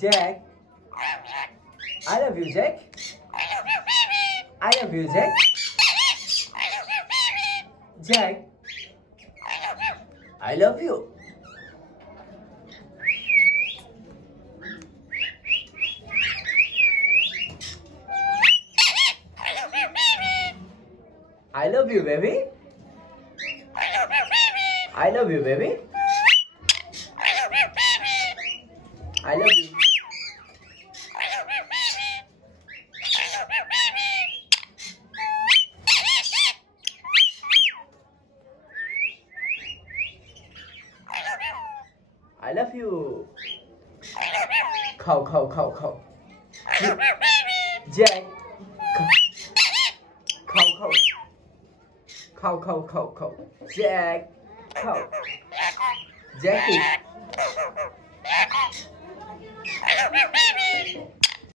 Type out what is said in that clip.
Jack. I love you, Jack. I love you, Jack. Jack. I love you. I love you, baby. I love you, baby. I love you. I love you. Khâu khâu khâu khâu. Jack. Khâu khâu. Khâu khâu khâu khâu. Jack. Khâu. Jackie.